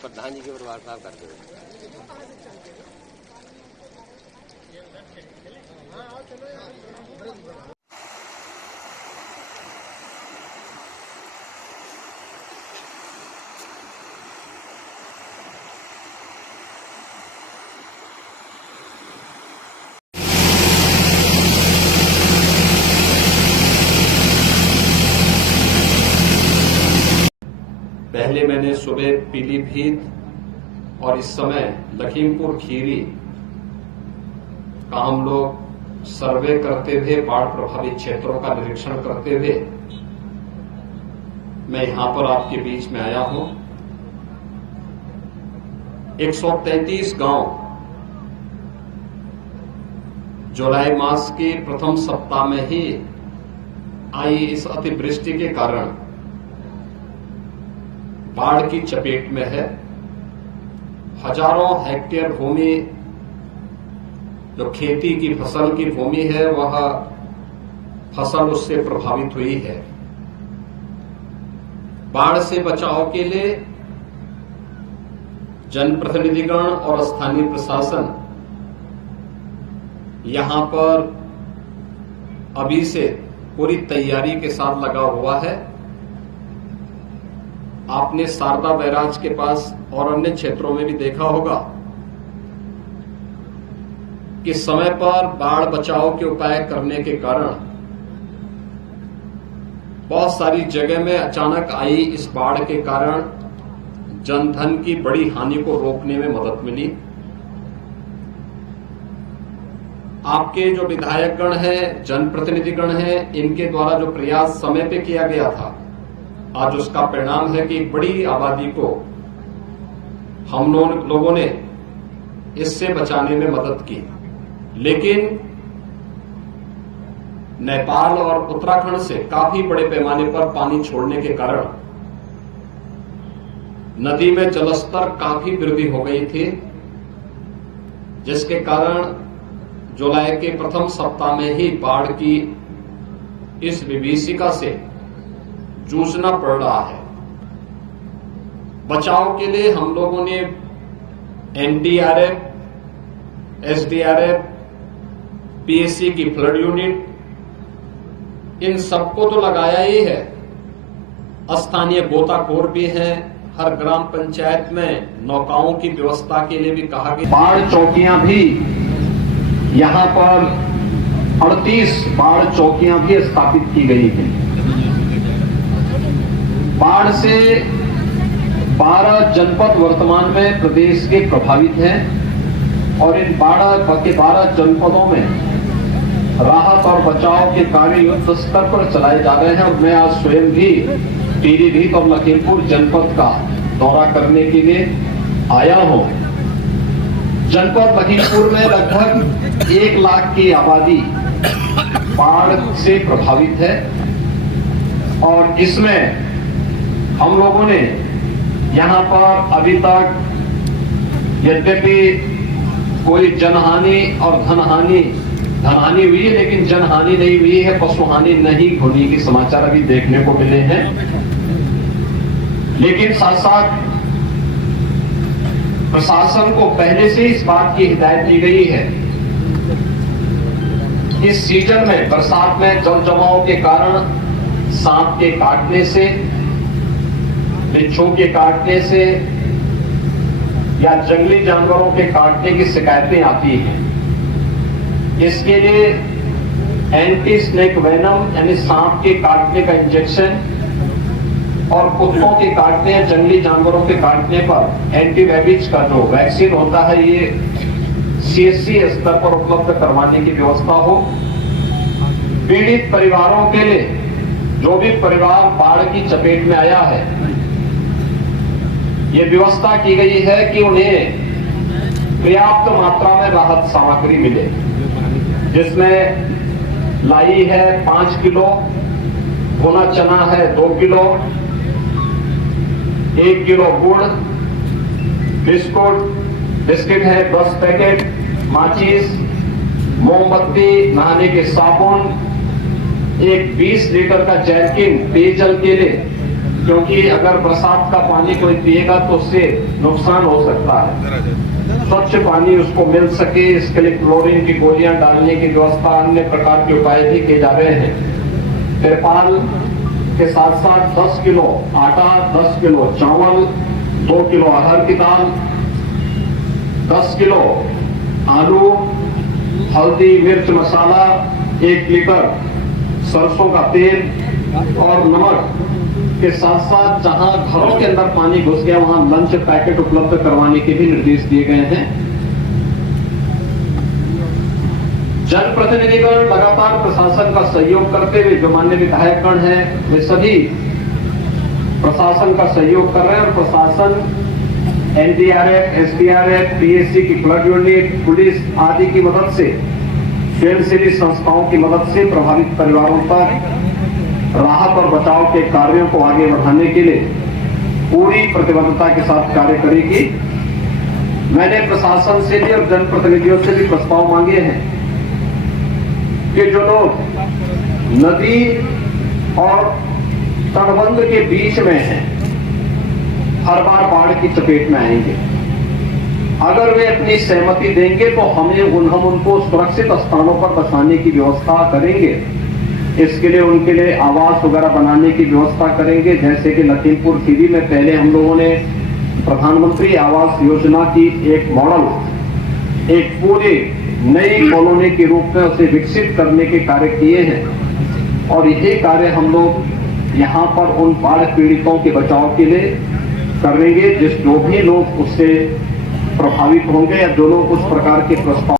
प्रधान जी के परिवार साहब करते हुए। पहले मैंने सुबह पीलीभीत और इस समय लखीमपुर खीरी का हम लोग सर्वे करते हुए बाढ़ प्रभावित क्षेत्रों का निरीक्षण करते हुए मैं यहां पर आपके बीच में आया हूं। 133 गांव जुलाई मास के प्रथम सप्ताह में ही आई इस अतिवृष्टि के कारण बाढ़ की चपेट में है। हजारों हेक्टेयर भूमि जो खेती की फसल की भूमि है वह फसल उससे प्रभावित हुई है। बाढ़ से बचाव के लिए जनप्रतिनिधिगण और स्थानीय प्रशासन यहां पर अभी से पूरी तैयारी के साथ लगा हुआ है। आपने शारदा बैराज के पास और अन्य क्षेत्रों में भी देखा होगा कि समय पर बाढ़ बचाव के उपाय करने के कारण बहुत सारी जगह में अचानक आई इस बाढ़ के कारण जनधन की बड़ी हानि को रोकने में मदद मिली। आपके जो विधायकगण हैं, जनप्रतिनिधिगण हैं, इनके द्वारा जो प्रयास समय पे किया गया था, आज उसका परिणाम है कि एक बड़ी आबादी को हम लोगों ने इससे बचाने में मदद की। लेकिन नेपाल और उत्तराखंड से काफी बड़े पैमाने पर पानी छोड़ने के कारण नदी में जलस्तर काफी वृद्धि हो गई थी, जिसके कारण जुलाई के प्रथम सप्ताह में ही बाढ़ की इस विभीषिका से जूझना पड़ रहा है। बचाव के लिए हम लोगों ने एनडीआरएफ, एसडीआरएफ, पीएससी की फ्लड यूनिट, इन सबको तो लगाया ही है। स्थानीय गोताखोर भी हैं। हर ग्राम पंचायत में नौकाओं की व्यवस्था के लिए भी कहा गया। बाढ़ चौकियां भी यहां पर 38 बाढ़ चौकियां भी स्थापित की गई हैं। बाढ़ से 12 जनपद वर्तमान में प्रदेश के प्रभावित हैं और इन 12 जनपदों में राहत और बचाव के कार्य युद्ध स्तर पर चलाए जा रहे हैं। और मैं आज स्वयं भी पीलीभीत और लखीमपुर जनपद का दौरा करने के लिए आया हूं। जनपद लखीमपुर में लगभग 1 लाख की आबादी बाढ़ से प्रभावित है और इसमें हम लोगों ने यहां पर अभी तक यद्यपि कोई जनहानि और धनहानि हुई है, लेकिन जनहानि नहीं हुई है, पशुहानि नहीं होने के समाचार अभी देखने को मिले हैं। लेकिन साथ साथ प्रशासन को पहले से इस बात की हिदायत दी गई है, इस सीजन में बरसात में जल जमाव के कारण सांप के काटने से, बिच्छू के काटने से या जंगली जानवरों के काटने की शिकायतें आती हैं। इसके लिए एंटी स्नेक वेनम यानी सांप के काटने का इंजेक्शन और कुत्तों के काटने या जंगली जानवरों के काटने पर एंटीरेबीज का जो वैक्सीन होता है, ये सीएससी स्तर पर उपलब्ध करवाने की व्यवस्था हो। पीड़ित परिवारों के लिए जो भी परिवार बाढ़ की चपेट में आया है, ये व्यवस्था की गई है कि उन्हें पर्याप्त मात्रा में राहत सामग्री मिले, जिसमें लाई है 5 किलो, भुना चना है 2 किलो, 1 किलो गुड़, बिस्किट है 10 पैकेट, माचिस, मोमबत्ती, नहाने के साबुन, एक 20 लीटर का जैरकिन पेयजल के लिए क्योंकि अगर बरसात का पानी कोई पिएगा तो उससे नुकसान हो सकता है। स्वच्छ पानी उसको मिल सके इसके लिए क्लोरीन की गोलियां डालने की व्यवस्था, अन्य प्रकार के उपाय भी किए जा रहे हैं। तिरपाल के साथ साथ 10 किलो आटा, 10 किलो चावल, 2 किलो अरहर की दाल, 10 किलो आलू, हल्दी, मिर्च, मसाला, 1 लीटर सरसों का तेल और नमक के साथ साथ जहां घरों के अंदर पानी घुस गया वहां लंच पैकेट उपलब्ध करवाने के भी निर्देश दिए गए हैं। जनप्रतिनिधिगण लगातार प्रशासन का सहयोग करते हुए, जो माननीय विधायकगण हैं वे सभी प्रशासन का सहयोग कर रहे हैं और प्रशासन एनडीआरएफ, एसडीआरएफ, पीएससी की फ्लड यूनिट, पुलिस आदि की मदद से, स्वयंसेवी संस्थाओं की मदद से प्रभावित परिवारों तक राहत और बचाव के कार्यों को आगे बढ़ाने के लिए पूरी प्रतिबद्धता के साथ कार्य करेगी। मैंने प्रशासन से भी और जनप्रतिनिधियों से भी प्रस्ताव मांगे हैं कि जो लोग नदी और तटबंध के बीच में हैं, हर बार बाढ़ की चपेट में आएंगे। अगर वे अपनी सहमति देंगे तो हम उनको सुरक्षित स्थानों पर बसाने की व्यवस्था करेंगे। इसके लिए उनके लिए आवास वगैरह बनाने की व्यवस्था करेंगे। जैसे कि लखीमपुर खीरी में पहले हम लोगों ने प्रधानमंत्री आवास योजना की एक मॉडल, एक पूरी नई कॉलोनी के रूप में उसे विकसित करने के कार्य किए हैं और यही कार्य हम लोग यहाँ पर उन बाढ़ पीड़ितों के बचाव के लिए करेंगे। जो भी लोग उससे प्रभावित होंगे या जो लोग उस प्रकार के प्रस्ताव